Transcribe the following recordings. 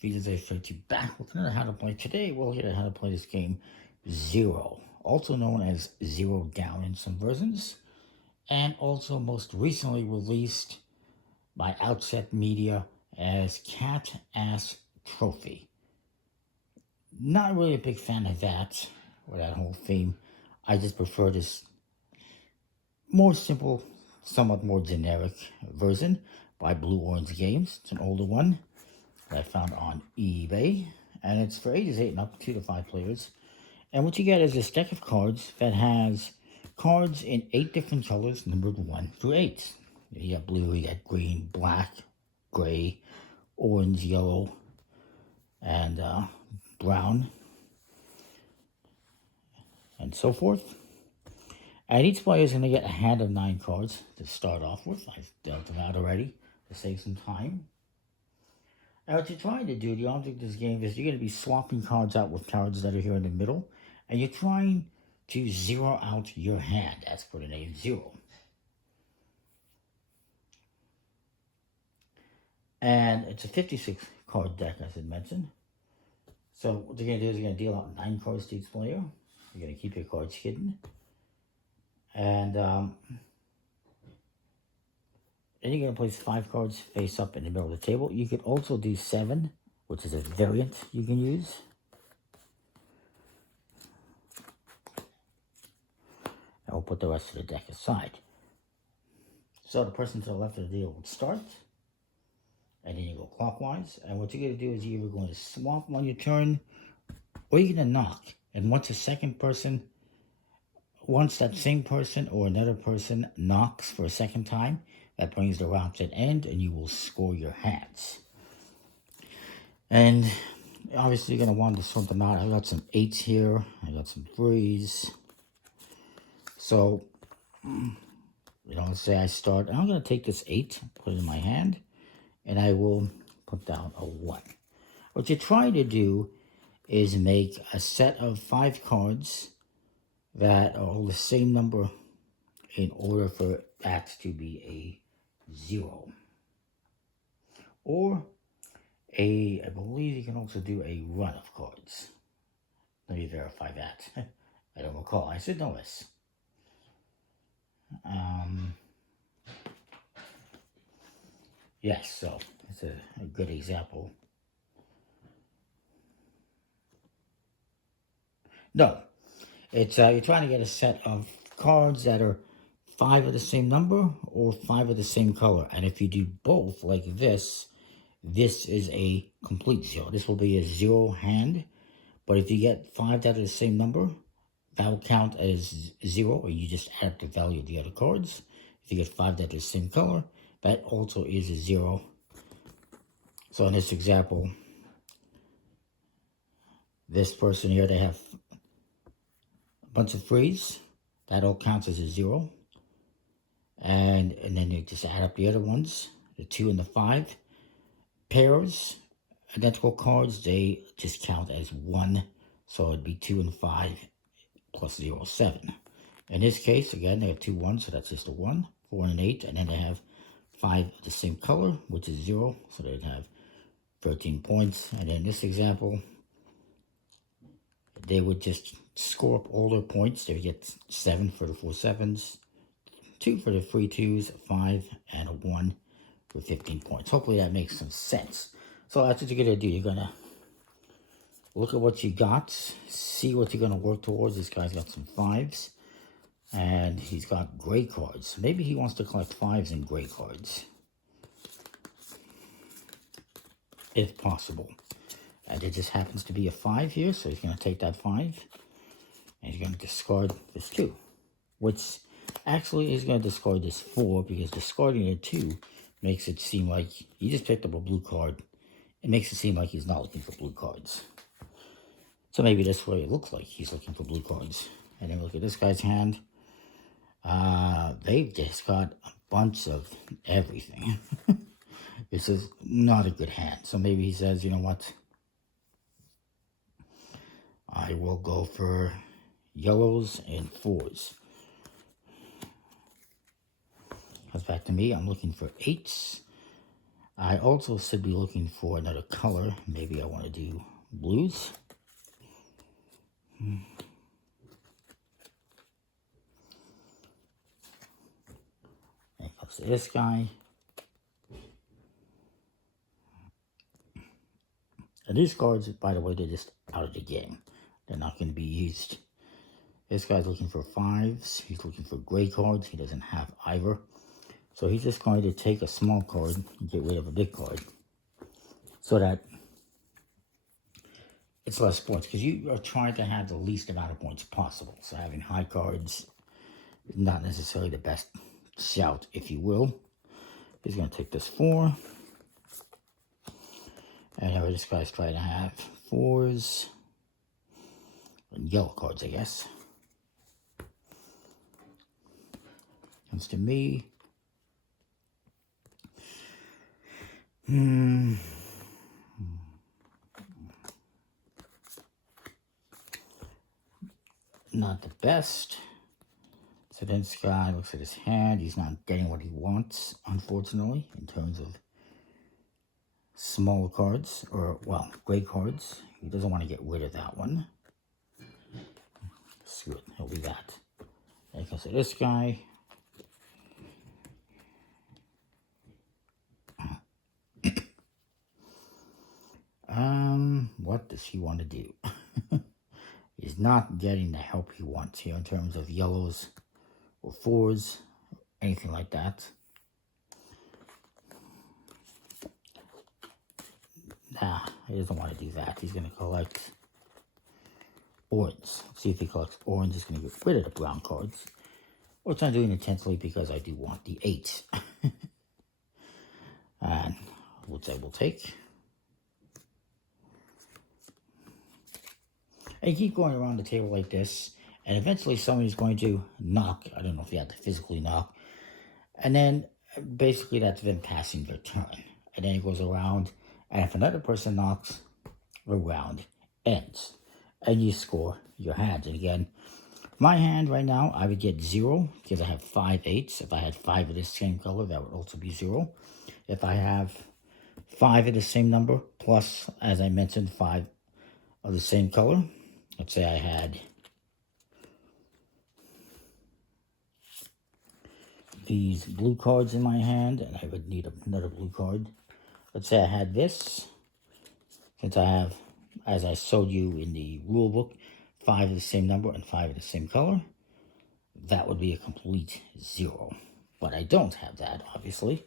Vita straight you back with another how to play. Today we'll hear how to play this game Zero, also known as Zero Down in some versions, and also most recently released by Outset Media as Cat Ass Trophy. Not really a big fan of that, or that whole theme. I just prefer this more simple, somewhat more generic version by Blue Orange Games. It's an older one that I found on eBay, and it's for ages 8 and up, 2 to 5 players. And what you get is this deck of cards that has cards in 8 different colors, numbered 1 through 8. You got blue, you got green, black, gray, orange, yellow, and brown, and so forth. And each player is going to get a hand of 9 cards to start off with. I've dealt them out already to save some time. Now what you're trying to do, the object of this game is you're going to be swapping cards out with cards that are here in the middle. And you're trying to zero out your hand. That's for the name Zero. And it's a 56 card deck, as I mentioned. So what you're going to do is you're going to deal out 9 cards to each player. You're going to keep your cards hidden. And then you're going to place 5 cards face up in the middle of the table. You could also do 7, which is a variant you can use. And we'll put the rest of the deck aside. So the person to the left of the deal will start. And then you go clockwise. And what you're going to do is you're either going to swap on your turn, or you're going to knock. And once that same person or another person knocks for a second time, that brings the round to an end, and you will score your hands. And obviously you're going to want to sort them out. I got some 8s here. I got some 3s. So, let's say I start. I'm going to take this 8, put it in my hand, and I will put down a 1. What you're trying to do is make a set of 5 cards that are all the same number in order for that to be a 0. Or I believe you can also do a run of cards. Let me verify that. I don't recall. I should know this. Yes, so it's a good example. No, it's you're trying to get a set of cards that are 5 of the same number or 5 of the same color. And if you do both like this is a complete 0. This will be a 0 hand. But if you get 5 that are the same number, that will count as 0, or you just add up the value of the other cards. If you get 5 that are the same color, that also is a 0. So in this example, this person here, they have a bunch of 3s. That all counts as a 0. And then you just add up the other ones, the 2 and the 5. Pairs, identical cards, they just count as 1. So it'd be 2 and 5 plus 0, 7. In this case, again, they have 2 1s, so that's just a 1, 4 and an 8. And then they have 5 of the same color, which is 0, so they'd have 13 points. And in this example, they would just score up all their points. They would get 7 for the 4 7s, 2 for the 3 2s, 5, and a 1 for 15 points. Hopefully that makes some sense. So that's what you're going to do. You're going to look at what you got, see what you're going to work towards. This guy's got some 5s, and he's got gray cards. Maybe he wants to collect 5s and gray cards, if possible. And it just happens to be a 5 here, so he's going to take that 5, and he's going to discard this 2, which actually is going to discard this 4, because discarding a 2 makes it seem like he just picked up a blue card. It makes it seem like he's not looking for blue cards. So maybe that's what it looks like. He's looking for blue cards. And then look at this guy's hand. They've just got a bunch of everything. This is not a good hand. So maybe he says, you know what? I will go for yellows and 4s. Comes back to me. I'm looking for 8s. I also should be looking for another color. Maybe I want to do blues. And comes to this guy. And these cards, by the way, they're just out of the game. They're not going to be used. This guy's looking for 5s. He's looking for gray cards. He doesn't have either. So he's just going to take a small card and get rid of a big card. So that it's less points. Because you are trying to have the least amount of points possible. So having high cards is not necessarily the best shout, if you will. He's going to take this 4. And here this guy's trying to have 4s. And yellow cards, I guess. Comes to me. Not the best. So then this guy looks at his hand. He's not getting what he wants, unfortunately, in terms of smaller cards, or, well, gray cards. He doesn't want to get rid of that one. Screw it, he'll be that. Then comes to this guy. What does he want to do? He's not getting the help he wants here in terms of yellows or 4s, anything like that. Nah, he doesn't want to do that. He's going to collect orange. See if he collects orange. He's going to get rid of the brown cards. Which I'm doing intensely because I do want the 8. And which I will take. And you keep going around the table like this, and eventually somebody's going to knock. I don't know if you have to physically knock. And then basically that's them passing their turn. And then it goes around, and if another person knocks, the round ends. And you score your hands. And again, my hand right now, I would get 0 because I have 5 8s. If I had 5 of the same color, that would also be 0. If I have 5 of the same number, plus, as I mentioned, 5 of the same color, let's say I had these blue cards in my hand, and I would need another blue card. Let's say I had this, since I have, as I showed you in the rule book, 5 of the same number and 5 of the same color. That would be a complete 0. But I don't have that, obviously.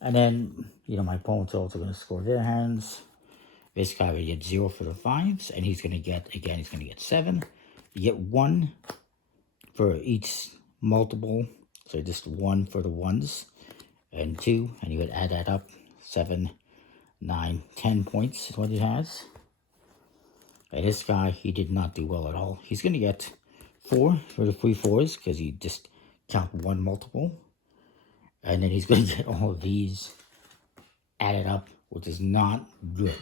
And then, you know, my opponent's also going to score their hands. This guy will get 0 for the 5s, and he's going to get, again, he's going to get 7. You get 1 for each multiple, so just 1 for the 1s, and 2, and you would add that up, 7, 9, 10 points is what he has. And this guy, he did not do well at all. He's going to get 4 for the 3 4s, because he just count 1 multiple, and then he's going to get all of these added up, which is not good.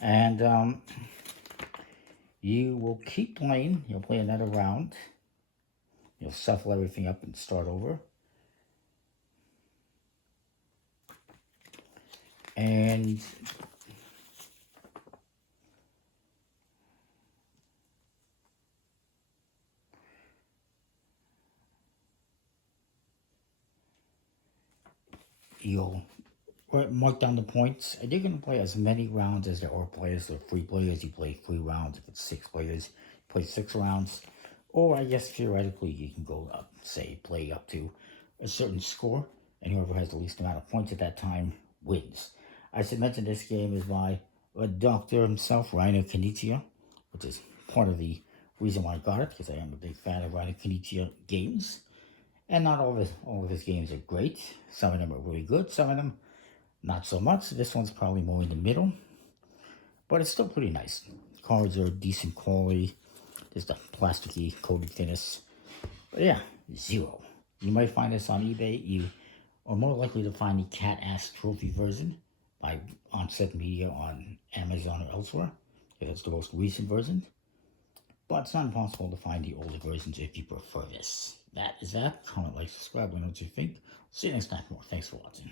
And you will keep playing. You'll play another round. You'll shuffle everything up and start over. And you'll mark down the points, and you're going to play as many rounds as there are players. There are 3 players, you play 3 rounds. If it's 6 players, you play 6 rounds. Or I guess theoretically you can go up, say, play up to a certain score, and whoever has the least amount of points at that time wins. I should mention this game is by a doctor himself, Rainer Knizia, which is part of the reason why I got it, because I am a big fan of Rainer Knizia games. And not all of his games are great. Some of them are really good, some of them not so much. This one's probably more in the middle, but it's still pretty nice. Cards are decent quality. There's the plasticky coated thinness. But yeah, 0. You might find this on eBay. You are more likely to find the cat-ass trophy version by Onset Media on Amazon or elsewhere, if it's the most recent version. But it's not impossible to find the older versions if you prefer this. That is that. Comment, like, subscribe, let me know what you think. See you next time. Thanks for watching.